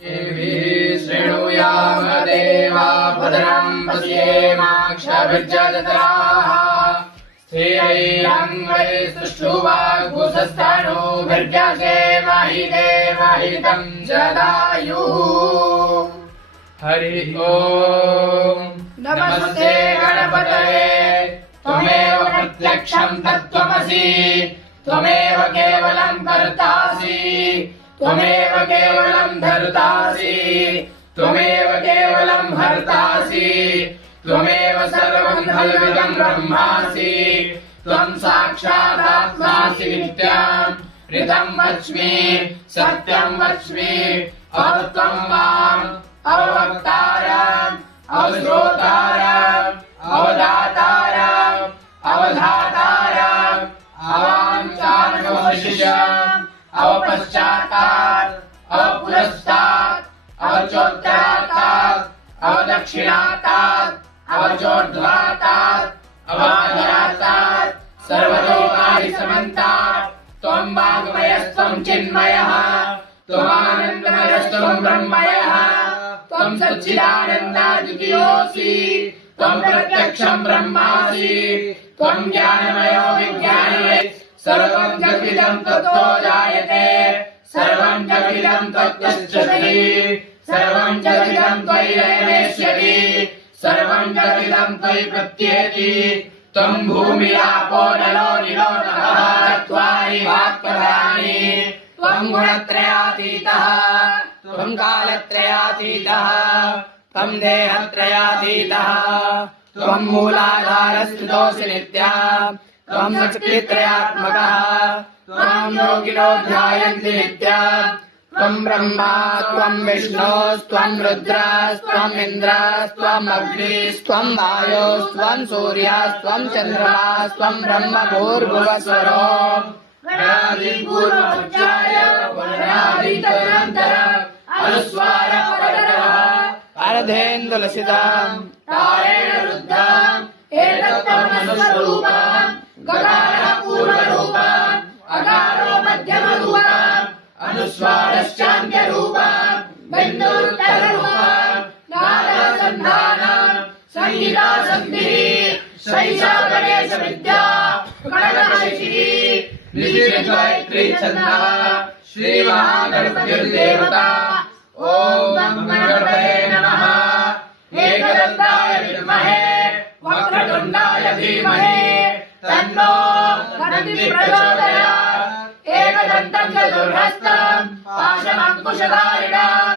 देवी शृणुयाम देवा भद्रं पश्येमाक्षभिर्जत्राः स्थिरैरङ्गै सुष्ठुवाग्भुसस्तनूभिर्व्यसेमहि देवहितं जदायुः। हरि ओम नमस्ते गणपतये त्वमेव प्रत्यक्षं तत्त्वमसि त्वमेव केवलं कर्तासि त्वमेव केवलं धर्तासि त्वमेव केवलं हर्तासि त्वमेव सर्वं खल्विदं ब्रह्मासि त्वं साक्षादात्मासि नित्यं ऋतं वच्मि सत्यं वच्मि अवत्वं माम् अवक्तारम् अवश्रोतारम् अवदातारम् अवधातारम् अवाञ्छानवशिष्यम् अवपश्चातात् अवपुरस्तात् अवचोत्तरातात् अवदक्षिणातात् अवचोर्ध्वातात् अवाधरातात् सर्वतोपाहि समन्तात् त्वं वाङ्मयस्त्वं चिन्मयः त्वमानन्दमयस्त्वं ब्रह्ममयः त्वं सच्चिदानन्दाद्वितीयोऽसि त्वं प्रत्यक्षं ब्रह्मासि त्वं ज्ञानमयो विज्ञानमय सर्वं जगदिदं तत्तो जायते सर्वं जगदिदं तत्तच्छति सर्वं जगदिदं त्वयि लयमेष्यति सर्वं जगदिदं त्वयि प्रत्येति त्वं भूमि आपो नलो निलो नभः चत्वारि वाक्पदानि त्वं गुणत्रयातीतः त्वं कालत्रयातीतः त्वं देहत्रयातीतः त्वं मूलाधारस्थितोऽसि नित्यः त्वं शक्तित्रयात्मकः त्वं योगिनो ध्यायन्ति नित्यः त्वं ब्रह्मा त्वं विष्णुस्त्वं रुद्रस्त्वम् इन्द्रस्त्वम् अग्निस्त्वं वायुस्त्वं सूर्यस्त्वं चन्द्रमास्त्वं ब्रह्म भूर्भुवस्वरो अर्धेन्दुलसितां तारेण रुद्धम् एतत्तमस्वरूपम् गकारः पूर्वरूपम् अकारो मध्यमरूपम् अनुस्वारश्चान्त्यरूपम् बिन्दुरुत्तररूपम् नादसन्धानम् संहितासन्धिः शैषा गणेशविद्या गणनाशिकी निशिद्वैत्री छन्दः श्रीमहागणपतिर्देवता ओम गणपतये नमः। एकदन्ताय विद्महे वक्रतुण्डाय धीमहि तन्नो गणपतिः प्रचोदयात्। एकदन्तं चतुर्हस्तं पाशमङ्कुशधारिणम्